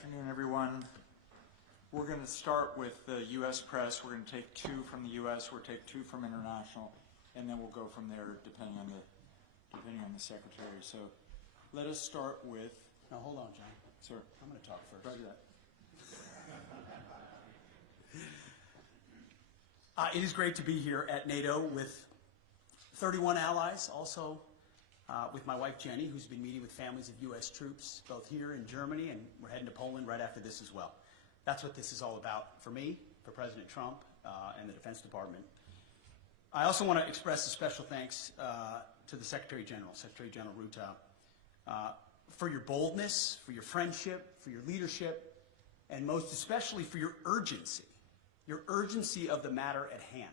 afternoon, everyone. We're going to start with the U.S. press. We're going to take 2 from the U.S., we'll take 2 from international, and then we'll go from there depending on the secretary. So let us start with. Now hold on, John. Sir. I'm going to talk first. Roger that. It is great to be here at NATO with 31 allies, also with my wife Jenny, who's been meeting with families of U.S. troops, both here in Germany, and we're heading to Poland right after this as well. That's what this is all about for me, for President Trump, and the Defense Department. I also want to express a special thanks to the Secretary General Ruta, for your boldness, for your friendship, for your leadership, and most especially for your urgency of the matter at hand,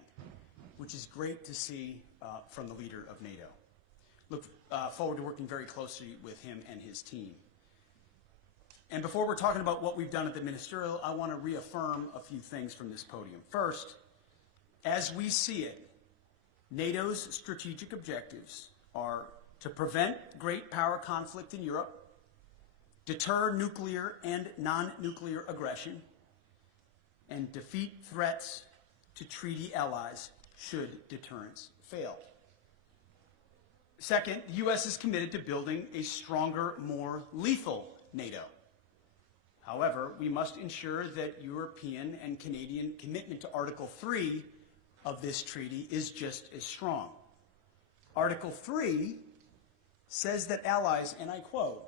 which is great to see from the leader of NATO. Look forward to working very closely with him and his team. And before we're talking about what we've done at the ministerial, I want to reaffirm a few things from this podium. First, as we see it, NATO's strategic objectives are to prevent great power conflict in Europe, deter nuclear and non-nuclear aggression, and defeat threats to treaty allies should deterrence fail. Second, the U.S. is committed to building a stronger, more lethal NATO. However, we must ensure that European and Canadian commitment to Article 3 of this treaty is just as strong. Article 3 says that allies, and I quote,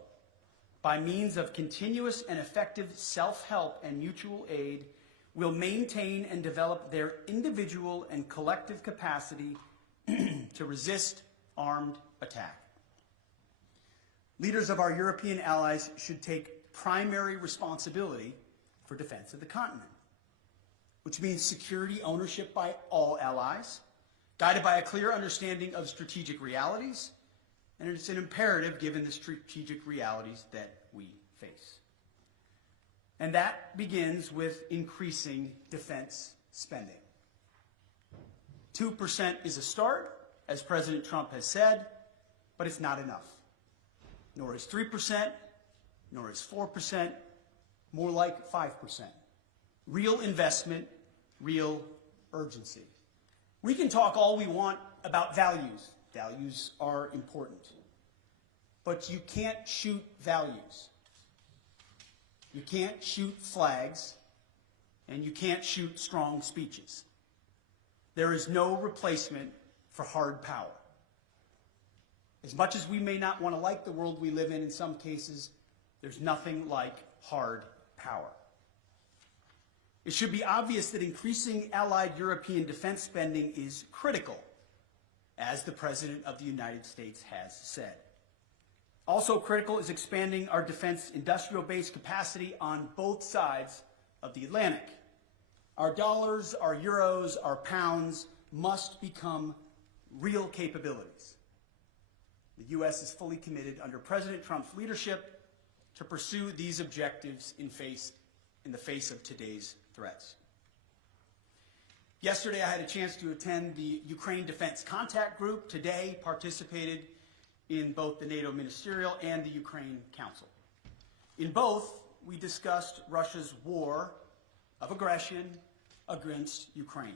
by means of continuous and effective self-help and mutual aid, will maintain and develop their individual and collective capacity to resist armed attack. Leaders of our European allies should take primary responsibility for defense of the continent, which means security ownership by all allies, guided by a clear understanding of strategic realities, and it's an imperative given the strategic realities that we face. And that begins with increasing defense spending. 2% is a start, as President Trump has said, but it's not enough. Nor is 3%, nor is 4%, more like 5%. Real investment, real urgency. We can talk all we want about values. Values are important. But you can't shoot values. You can't shoot flags, and you can't shoot strong speeches. There is no replacement for hard power. As much as we may not want to like the world we live in some cases, there's nothing like hard power. It should be obvious that increasing allied European defense spending is critical, as the President of the United States has said. Also critical is expanding our defense industrial base capacity on both sides of the Atlantic. Our dollars, our euros, our pounds must become real capabilities. The U.S. is fully committed under President Trump's leadership to pursue these objectives in the face of today's threats. Yesterday, I had a chance to attend the Ukraine Defense Contact Group. Today, participated in both the NATO Ministerial and the Ukraine Council. In both, we discussed Russia's war of aggression against Ukraine.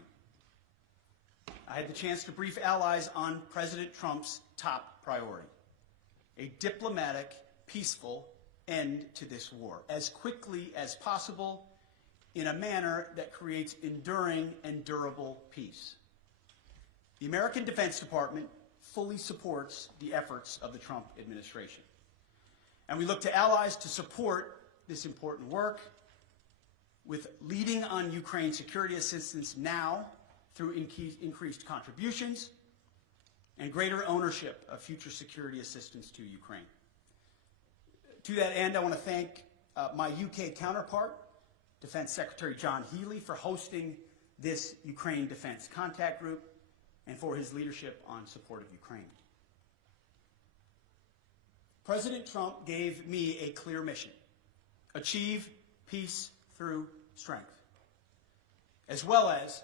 I had the chance to brief allies on President Trump's top priority: a diplomatic, peaceful end to this war, as quickly as possible, in a manner that creates enduring and durable peace. The American Defense Department fully supports the efforts of the Trump administration. And we look to allies to support this important work with leading on Ukraine security assistance now through increased contributions and greater ownership of future security assistance to Ukraine. To that end, I want to thank my UK counterpart, Defense Secretary John Healey, for hosting this Ukraine Defense Contact Group and for his leadership on support of Ukraine. President Trump gave me a clear mission: achieve peace through strength, as well as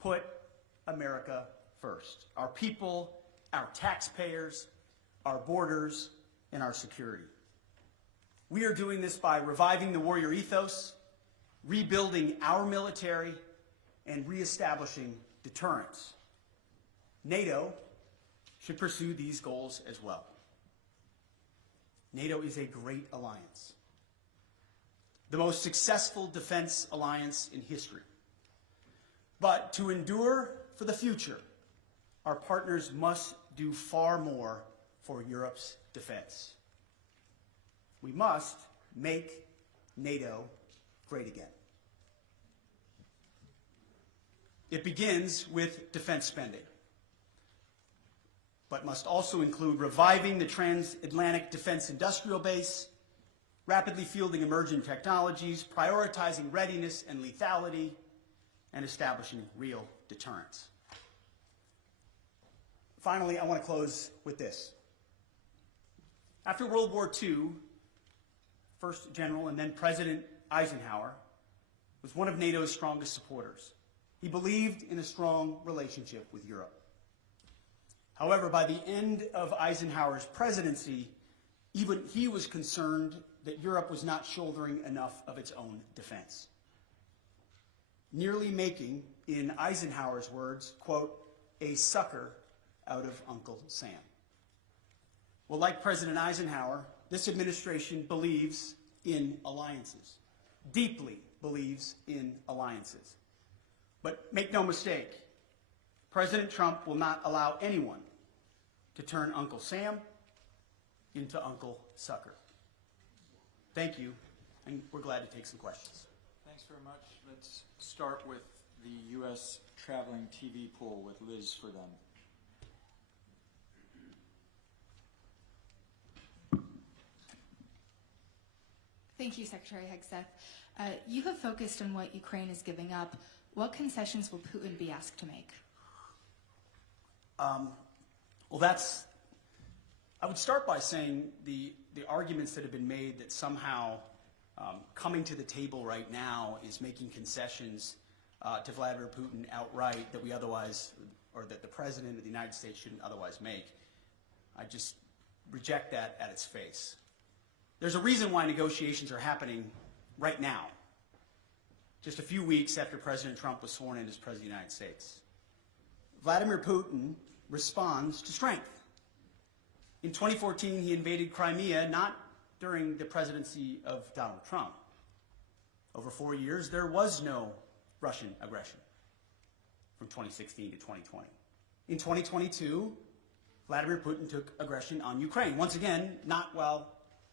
put America first. Our people, our taxpayers, our borders, and our security. We are doing this by reviving the warrior ethos, rebuilding our military, and reestablishing deterrence. NATO should pursue these goals as well. NATO is a great alliance, the most successful defense alliance in history. But to endure for the future, our partners must do far more for Europe's defense. We must make NATO great again. It begins with defense spending, but must also include reviving the transatlantic defense industrial base, rapidly fielding emerging technologies, prioritizing readiness and lethality, and establishing real deterrence. Finally, I want to close with this. After World War II, First General and then President Eisenhower was one of NATO's strongest supporters. He believed in a strong relationship with Europe. However, by the end of Eisenhower's presidency, even he was concerned that Europe was not shouldering enough of its own defense, nearly making, in Eisenhower's words, quote, a sucker out of Uncle Sam. Well, like President Eisenhower, this administration believes in alliances, deeply believes in alliances. But make no mistake, President Trump will not allow anyone to turn Uncle Sam into Uncle Sucker. Thank you, and we're glad to take some questions. Thanks very much. Let's start with the U.S. traveling TV pool with Liz for them. Thank you, Secretary Hegseth. You have focused on what Ukraine is giving up. What concessions will Putin be asked to make? I would start by saying the arguments that have been made that somehow coming to the table right now is making concessions to Vladimir Putin outright that we otherwise, or that the President of the United States shouldn't otherwise make. I just reject that at its face. There's a reason why negotiations are happening right now, just a few weeks after President Trump was sworn in as President of the United States. Vladimir Putin responds to strength. In 2014, he invaded Crimea, not during the presidency of Donald Trump. Over 4 years, there was no Russian aggression from 2016 to 2020. In 2022, Vladimir Putin took aggression on Ukraine. Once again, not while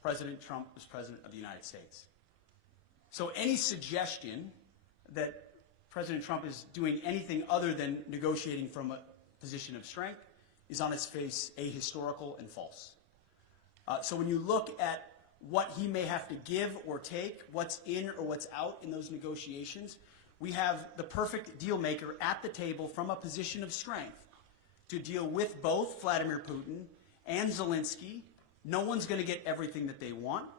President Trump was President of the United States. So any suggestion that President Trump is doing anything other than negotiating from a position of strength is on its face ahistorical and false. So when you look at what he may have to give or take, what's in or what's out in those negotiations, we have the perfect deal maker at the table from a position of strength to deal with both Vladimir Putin and Zelensky. No one's going to get everything that they want,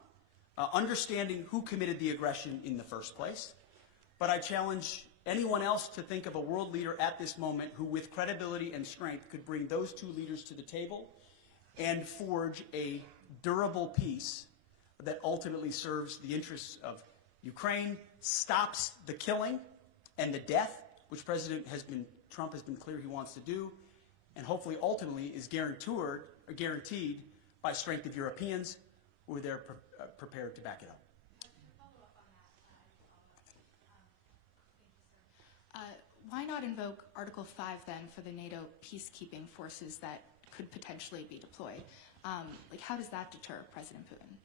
understanding who committed the aggression in the first place. But I challenge anyone else to think of a world leader at this moment who, with credibility and strength, could bring those two leaders to the table and forge a durable peace that ultimately serves the interests of Ukraine, stops the killing and the death, which Trump has been clear he wants to do, and hopefully ultimately is guaranteed by strength of Europeans who are there prepared to back it up. Why not invoke Article 5 then for the NATO peacekeeping forces that could potentially be deployed? How does that deter President Putin?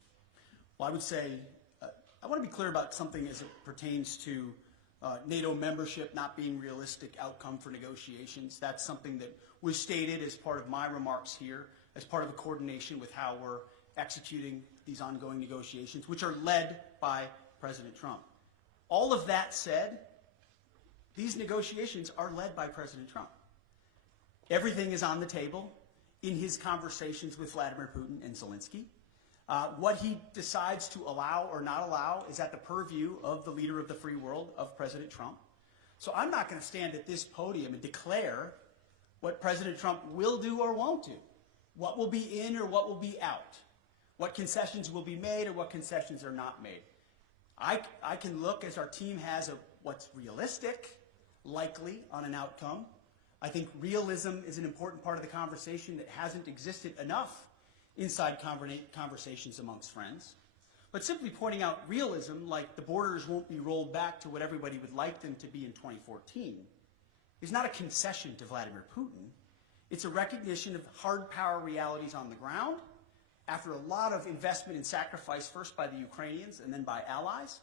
Well, I would say, I want to be clear about something as it pertains to NATO membership not being realistic outcome for negotiations. That's something that was stated as part of my remarks here, as part of the coordination with how we're executing these ongoing negotiations, which are led by President Trump. All of that said, these negotiations are led by President Trump. Everything is on the table in his conversations with Vladimir Putin and Zelensky. What he decides to allow or not allow is at the purview of the leader of the free world, of President Trump. So I'm not going to stand at this podium and declare what President Trump will do or won't do, what will be in or what will be out. what concessions will be made or what concessions are not made. I can look, as our team has, at what's realistic, likely on an outcome. I think realism is an important part of the conversation that hasn't existed enough inside conversations amongst friends. But simply pointing out realism, like the borders won't be rolled back to what everybody would like them to be in 2014, is not a concession to Vladimir Putin. It's a recognition of hard power realities on the ground after a lot of investment and sacrifice, first by the Ukrainians and then by allies,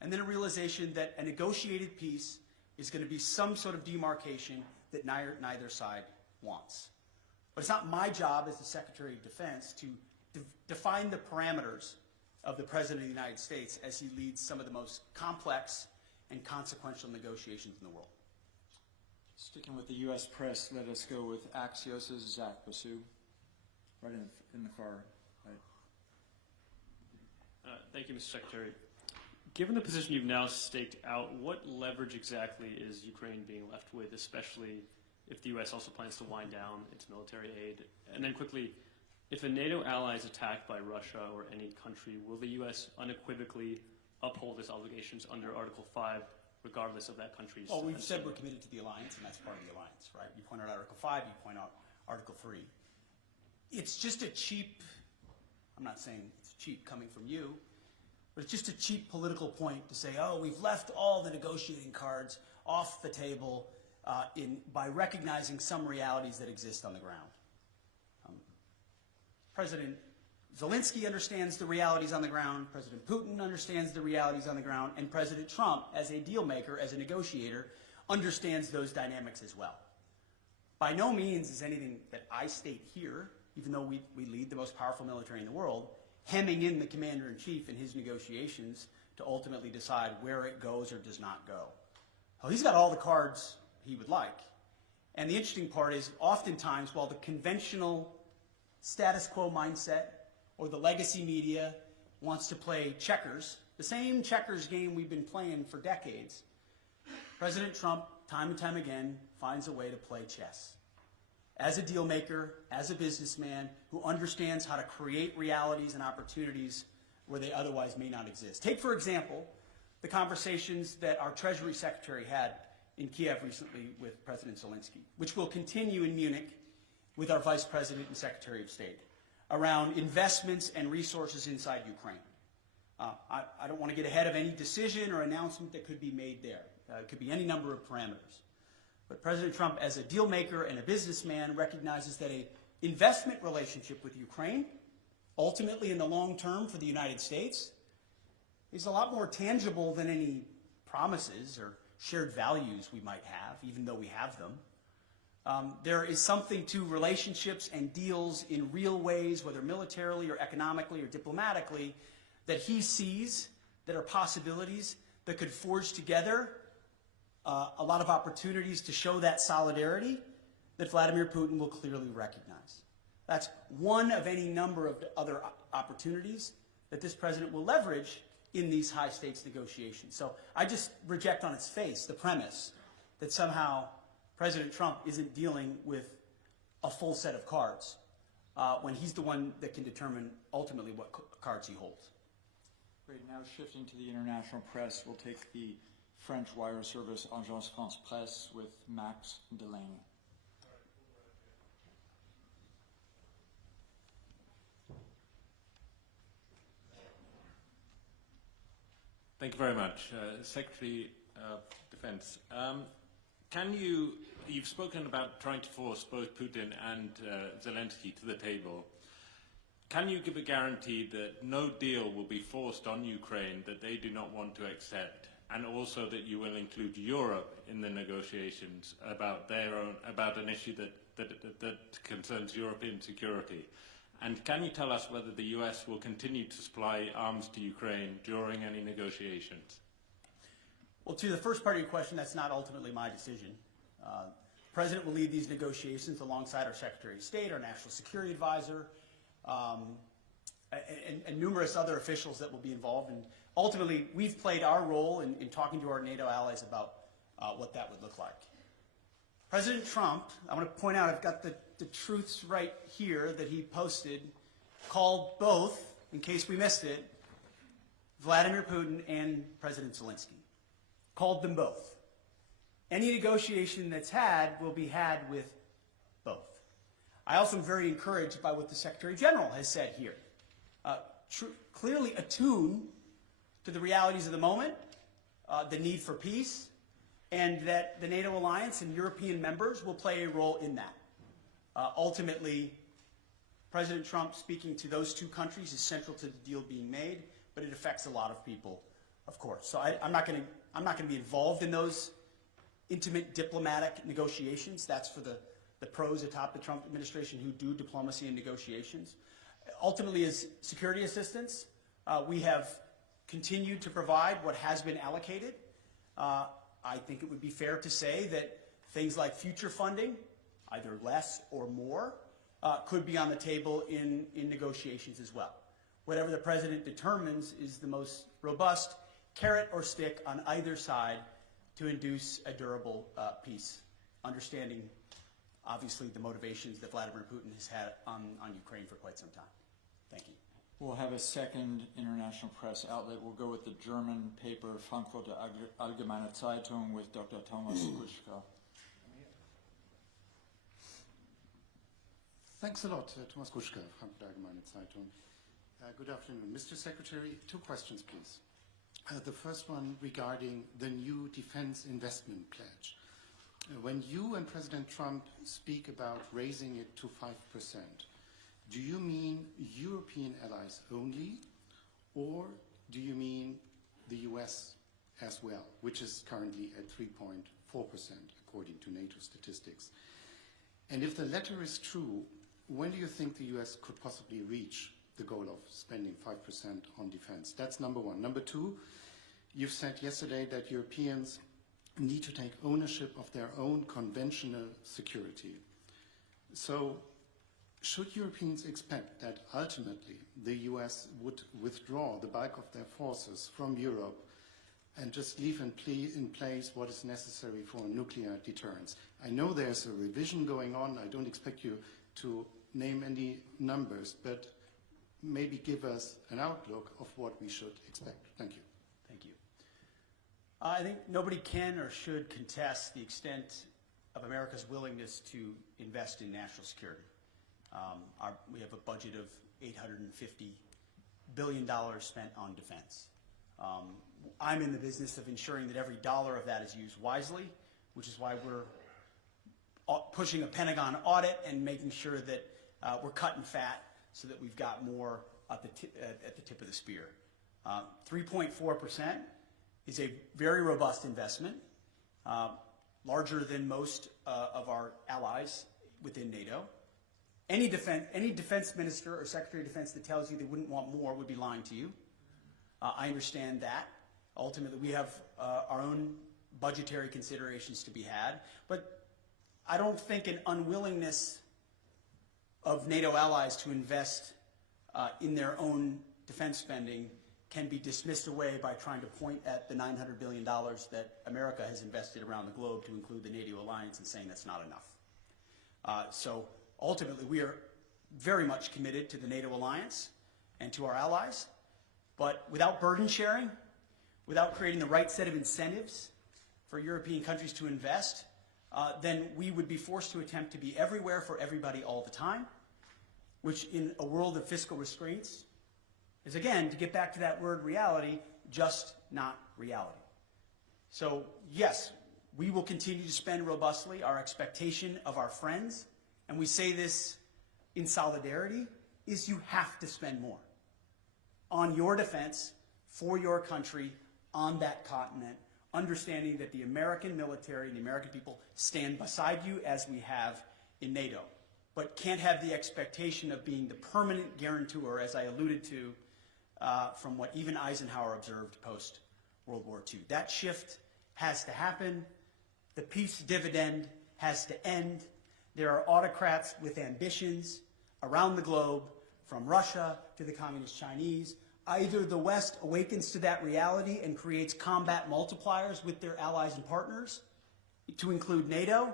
and then a realization that a negotiated peace is going to be some sort of demarcation that neither side wants. But it's not my job as the Secretary of Defense to define the parameters of the President of the United States as he leads some of the most complex and consequential negotiations in the world. Sticking with the U.S. press, let us go with Axios' Zach Basu, right in the far right. Thank you, Mr. Secretary. Given the position you've now staked out, what leverage exactly is Ukraine being left with, especially if the U.S. also plans to wind down its military aid? And then quickly, if a NATO ally is attacked by Russia or any country, will the U.S. unequivocally uphold its obligations under Article 5, regardless of that country's... Well, we've said we're committed to the alliance, and that's part of the alliance, right? You point out Article 5, you point out Article 3. It's just a cheap, I'm not saying it's cheap coming from you, but it's just a cheap political point to say, oh, we've left all the negotiating cards off the table by recognizing some realities that exist on the ground. President Zelensky understands the realities on the ground, President Putin understands the realities on the ground, and President Trump, as a deal maker, as a negotiator, understands those dynamics as well. By no means is anything that I state here, even though we lead the most powerful military in the world, hemming in the commander-in-chief in his negotiations to ultimately decide where it goes or does not go. Well, he's got all the cards he would like. And the interesting part is, oftentimes, while the conventional status quo mindset or the legacy media wants to play checkers, the same checkers game we've been playing for decades, President Trump, time and time again, finds a way to play chess. As a deal maker, as a businessman who understands how to create realities and opportunities where they otherwise may not exist. Take, for example, the conversations that our Treasury Secretary had in Kiev recently with President Zelensky, which will continue in Munich with our Vice President and Secretary of State, around investments and resources inside Ukraine. I don't want to get ahead of any decision or announcement that could be made there. It could be any number of parameters. But President Trump, as a deal maker and a businessman, recognizes that an investment relationship with Ukraine, ultimately in the long term for the United States, is a lot more tangible than any promises or shared values we might have, even though we have them. There is something to relationships and deals in real ways, whether militarily or economically or diplomatically, that he sees that are possibilities that could forge together a lot of opportunities to show that solidarity that Vladimir Putin will clearly recognize. That's one of any number of other opportunities that this president will leverage in these high-stakes negotiations. So I just reject on its face the premise that somehow President Trump isn't dealing with a full set of cards when he's the one that can determine ultimately what cards he holds. Great. Now shifting to the international press, we'll take the French wire service Agence France Presse with Max Delaney. Thank you very much. Secretary of Defense, you've spoken about trying to force both Putin and Zelensky to the table. Can you give a guarantee that no deal will be forced on Ukraine that they do not want to accept, and also that you will include Europe in the negotiations about an issue that concerns European security? And can you tell us whether the US will continue to supply arms to Ukraine during any negotiations? Well, to the first part of your question, that's not ultimately my decision. The President will lead these negotiations alongside our Secretary of State, our National Security Advisor, and numerous other officials that will be involved. And ultimately, we've played our role in talking to our NATO allies about what that would look like. President Trump, I want to point out, I've got the truths right here that he posted called both, in case we missed it, Vladimir Putin and President Zelensky. Called them both. Any negotiation that's had will be had with both. I also am very encouraged by what the Secretary General has said here. Clearly attuned to the realities of the moment, the need for peace, and that the NATO alliance and European members will play a role in that. Ultimately, President Trump speaking to those two countries is central to the deal being made, but it affects a lot of people, of course. So I'm not going to be involved in those intimate diplomatic negotiations. That's for the pros atop the Trump administration who do diplomacy and negotiations. Ultimately, as security assistance, we have continued to provide what has been allocated. I think it would be fair to say that things like future funding, either less or more, could be on the table in negotiations as well. Whatever the president determines is the most robust carrot or stick on either side to induce a durable peace, understanding, obviously, the motivations that Vladimir Putin has had on Ukraine for quite some time. Thank you. We'll have a second international press outlet. We'll go with the German paper Frankfurter Allgemeine Zeitung with Dr. Thomas Kuschka. Thanks a lot, Thomas Kuschka, Frankfurter Allgemeine Zeitung. Good afternoon. Mr. Secretary, 2 questions, please. The first one regarding the new defense investment pledge. When you and President Trump speak about raising it to 5%, do you mean European allies only, or do you mean the US as well, which is currently at 3.4% according to NATO statistics? And if the latter is true, when do you think the US could possibly reach the goal of spending 5% on defense? That's number one. Number two, you've said yesterday that Europeans need to take ownership of their own conventional security. So should Europeans expect that ultimately the US would withdraw the bulk of their forces from Europe and just leave in place what is necessary for nuclear deterrence? I know there's a revision going on. I don't expect you to name any numbers, but maybe give us an outlook of what we should expect. Thank you. Thank you. I think nobody can or should contest the extent of America's willingness to invest in national security. We have a budget of $850 billion spent on defense. I'm in the business of ensuring that every dollar of that is used wisely, which is why we're pushing a Pentagon audit and making sure that we're cutting fat so that we've got more at the tip of the spear. 3.4% is a very robust investment, larger than most of our allies within NATO. Any defense minister or secretary of defense that tells you they wouldn't want more would be lying to you. I understand that. Ultimately, we have our own budgetary considerations to be had, but I don't think an unwillingness of NATO allies to invest in their own defense spending can be dismissed away by trying to point at the $900 billion that America has invested around the globe to include the NATO alliance and saying that's not enough. So ultimately, we are very much committed to the NATO alliance and to our allies, but without burden sharing, without creating the right set of incentives for European countries to invest, then we would be forced to attempt to be everywhere for everybody all the time, which in a world of fiscal restraints is, again, to get back to that word reality, just not reality. So yes, we will continue to spend robustly. Our expectation of our friends, and we say this in solidarity, is you have to spend more on your defense, for your country, on that continent, understanding that the American military and the American people stand beside you as we have in NATO, but can't have the expectation of being the permanent guarantor, as I alluded to, from what even Eisenhower observed post-World War II. That shift has to happen. The peace dividend has to end. There are autocrats with ambitions around the globe, from Russia to the Communist Chinese. Either the West awakens to that reality and creates combat multipliers with their allies and partners, to include NATO,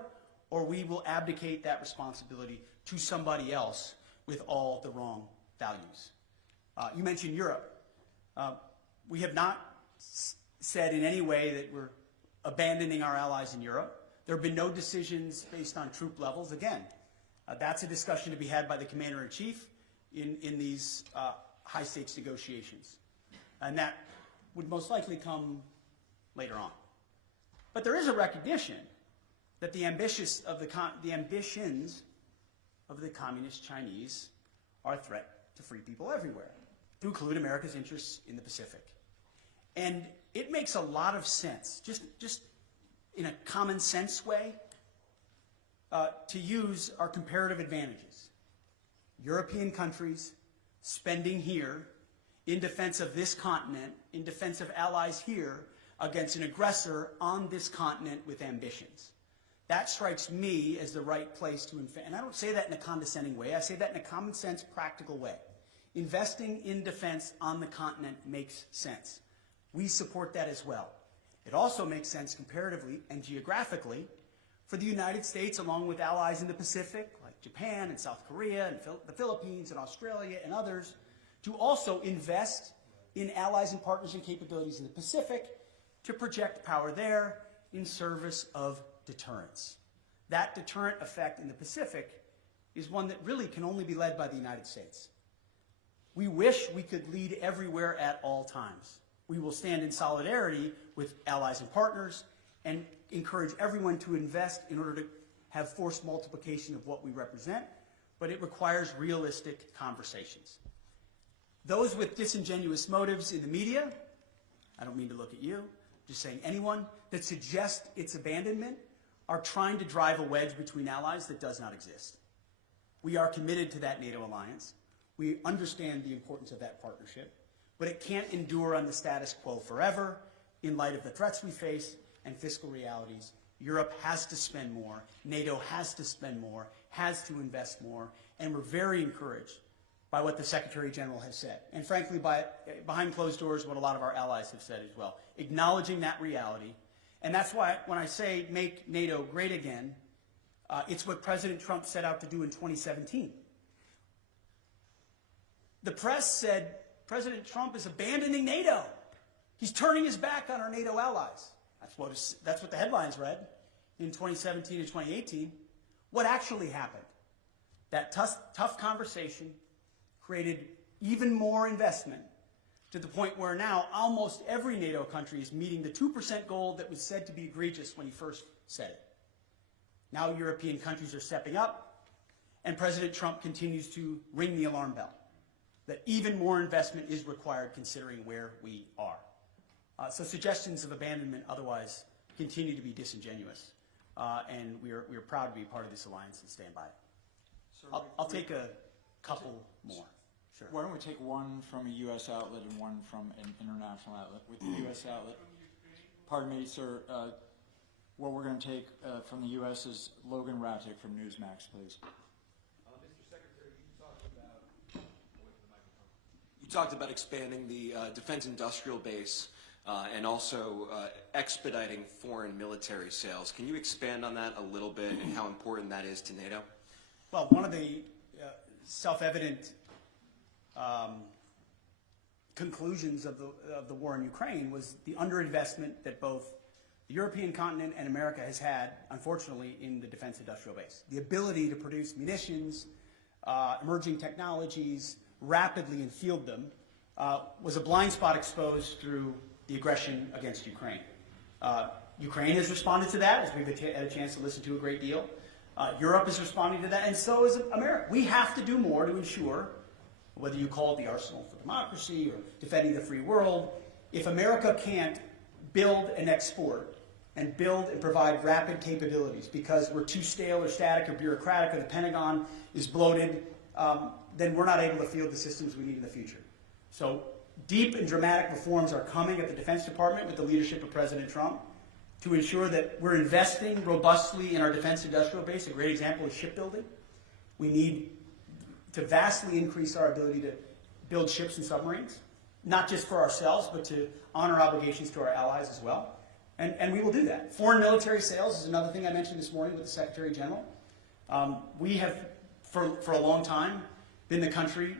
or we will abdicate that responsibility to somebody else with all the wrong values. You mentioned Europe. We have not said in any way that we're abandoning our allies in Europe. There have been no decisions based on troop levels. Again, that's a discussion to be had by the Commander-in-Chief in these high-stakes negotiations. And that would most likely come later on. But there is a recognition that the ambitions of the communist Chinese are a threat to free people everywhere, to include America's interests in the Pacific. And it makes a lot of sense, just in a common sense way, to use our comparative advantages. European countries spending here in defense of this continent, in defense of allies here, against an aggressor on this continent with ambitions. That strikes me as the right place to invest. And I don't say that in a condescending way. I say that in a common sense, practical way. Investing in defense on the continent makes sense. We support that as well. It also makes sense comparatively and geographically for the United States, along with allies in the Pacific, like Japan and South Korea and the Philippines and Australia and others, to also invest in allies and partners and capabilities in the Pacific to project power there in service of deterrence. That deterrent effect in the Pacific is one that really can only be led by the United States. We wish we could lead everywhere at all times. We will stand in solidarity with allies and partners and encourage everyone to invest in order to have force multiplication of what we represent, but it requires realistic conversations. Those with disingenuous motives in the media, I don't mean to look at you, just saying anyone that suggests its abandonment are trying to drive a wedge between allies that does not exist. We are committed to that NATO alliance. We understand the importance of that partnership, but it can't endure on the status quo forever in light of the threats we face and fiscal realities. Europe has to spend more. NATO has to spend more, has to invest more, and we're very encouraged by what the Secretary General has said, and frankly, behind closed doors, what a lot of our allies have said as well, acknowledging that reality. And that's why when I say make NATO great again, it's what President Trump set out to do in 2017. The press said President Trump is abandoning NATO. He's turning his back on our NATO allies. That's what the headlines read in 2017 and 2018. What actually happened? That tough conversation created even more investment to the point where now almost every NATO country is meeting the 2% goal that was said to be egregious when he first said it. Now European countries are stepping up, and President Trump continues to ring the alarm bell that even more investment is required considering where we are. So suggestions of abandonment otherwise continue to be disingenuous, and we are proud to be part of this alliance and stand by it. So I'll take a couple more. Sure. Why don't we take one from a U.S. outlet and one from an international outlet? With the U.S. outlet, pardon me, sir, what we're going to take from the U.S. is Logan Rattick from Newsmax, please. Mr. Secretary, you talked about expanding the defense industrial base and also expediting foreign military sales. Can you expand on that a little bit and how important that is to NATO? Well, one of the self-evident conclusions of the war in Ukraine was the underinvestment that both the European continent and America has had, unfortunately, in the defense industrial base. The ability to produce munitions, emerging technologies, rapidly and field them, was a blind spot exposed through the aggression against Ukraine. Ukraine has responded to that, as we've had a chance to listen to a great deal. Europe is responding to that, and so is America. We have to do more to ensure, whether you call it the Arsenal for Democracy or defending the free world, if America can't build and export and build and provide rapid capabilities because we're too stale or static or bureaucratic or the Pentagon is bloated, then we're not able to field the systems we need in the future. So deep and dramatic reforms are coming at the Defense Department with the leadership of President Trump to ensure that we're investing robustly in our defense industrial base. A great example is shipbuilding. We need to vastly increase our ability to build ships and submarines, not just for ourselves, but to honor obligations to our allies as well. And we will do that. Foreign military sales is another thing I mentioned this morning with the Secretary General. We have, for a long time, been the country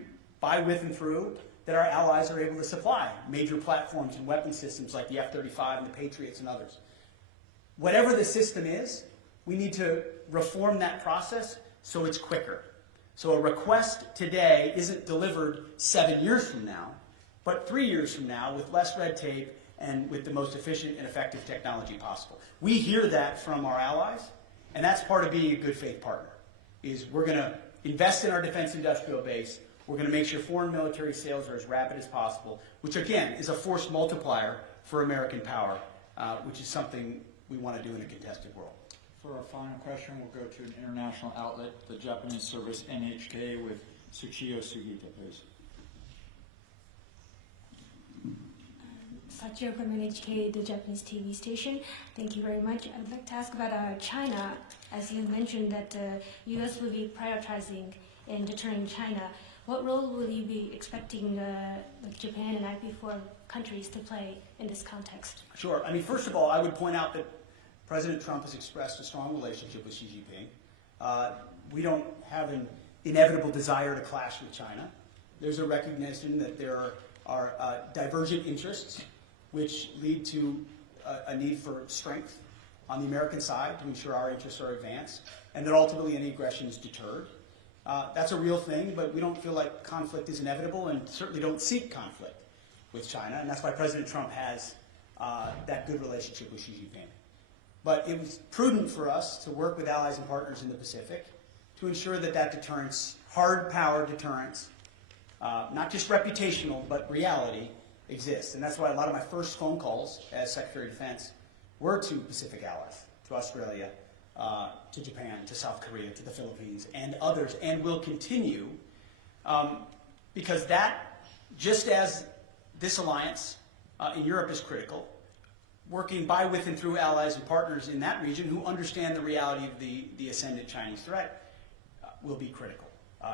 by, with, and through that our allies are able to supply major platforms and weapon systems like the F-35 and the Patriots and others. Whatever the system is, we need to reform that process so it's quicker. So a request today isn't delivered 7 years from now, but 3 years from now with less red tape and with the most efficient and effective technology possible. We hear that from our allies, and that's part of being a good faith partner, is we're going to invest in our defense industrial base. We're going to make sure foreign military sales are as rapid as possible, which again is a force multiplier for American power, which is something we want to do in a contested world. For our final question, we'll go to an international outlet, the Japanese service NHK, with Tsuchiyo Sugita, please. Sachio from NHK, the Japanese TV station. Thank you very much. I would like to ask about China. As you mentioned that the U.S. will be prioritizing in deterring China. What role will you be expecting Japan and IP4 countries to play in this context? Sure. I mean, first of all, I would point out that President Trump has expressed a strong relationship with Xi Jinping. We don't have an inevitable desire to clash with China. There's a recognition that there are divergent interests which lead to a need for strength on the American side to ensure our interests are advanced, and that ultimately any aggression is deterred. That's a real thing, but we don't feel like conflict is inevitable and certainly don't seek conflict with China, and that's why President Trump has that good relationship with Xi Jinping. But it was prudent for us to work with allies and partners in the Pacific to ensure that that deterrence, hard power deterrence, not just reputational, but reality, exists. And that's why a lot of my first phone calls as Secretary of Defense were to Pacific allies, to Australia, to Japan, to South Korea, to the Philippines, and others, and will continue, because that, just as this alliance in Europe is critical, working by, with, and through allies and partners in that region who understand the reality of the ascendant Chinese threat will be critical.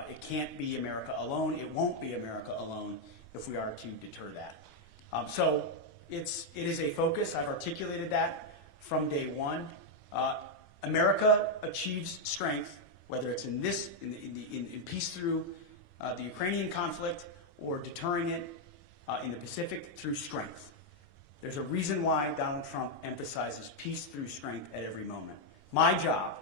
It can't be America alone. It won't be America alone if we are to deter that. So it is a focus. I've articulated that from day one. America achieves strength, whether it's in peace through the Ukrainian conflict or deterring it in the Pacific through strength. There's a reason why Donald Trump emphasizes peace through strength at every moment. My job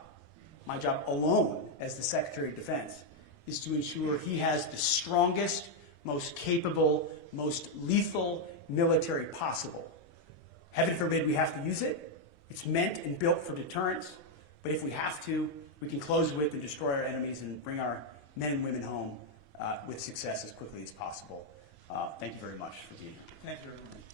alone as the Secretary of Defense, is to ensure he has the strongest, most capable, most lethal military possible. Heaven forbid we have to use it. It's meant and built for deterrence. But if we have to, we can close with and destroy our enemies and bring our men and women home with success as quickly as possible. Thank you very much for being here. Thank you very much.